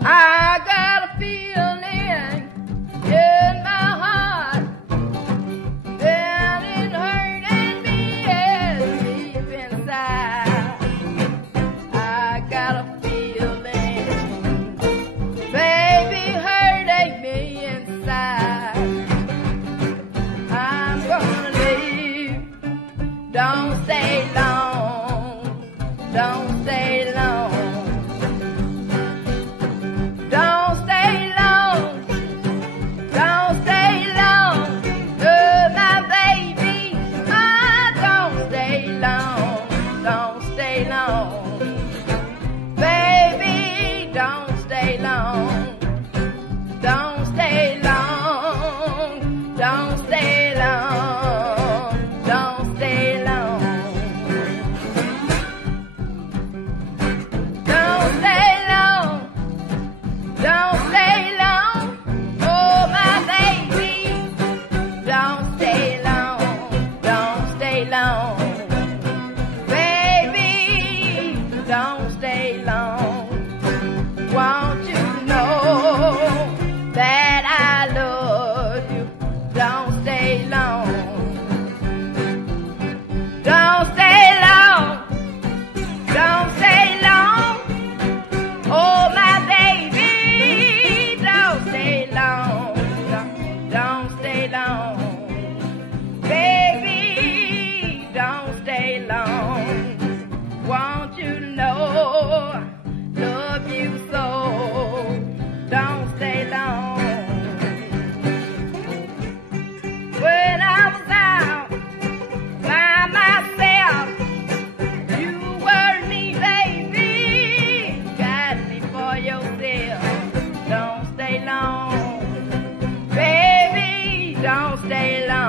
I got a feeling in my heart that it's hurting me as deep inside. I got a feeling, baby, hurting me inside. I'm gonna leave, don't stay long, don't stay long. Don't stay long, don't stay long, oh my baby, don't stay long, don't stay long, baby, don't stay long, don't stay long, don't stay long, don't stay long, don't stay long. Don't stay long, oh my baby. Don't stay long, don't stay long, baby. Don't stay long. Want you to know that I love you. Don't stay long. Don't stay long. Don't stay long, oh my baby. Don't stay long, baby, don't stay long. Want you to know, love you so. Don't stay long. When I was out by myself, you were me, baby, got me for yourself. Don't stay long. Baby, don't stay long.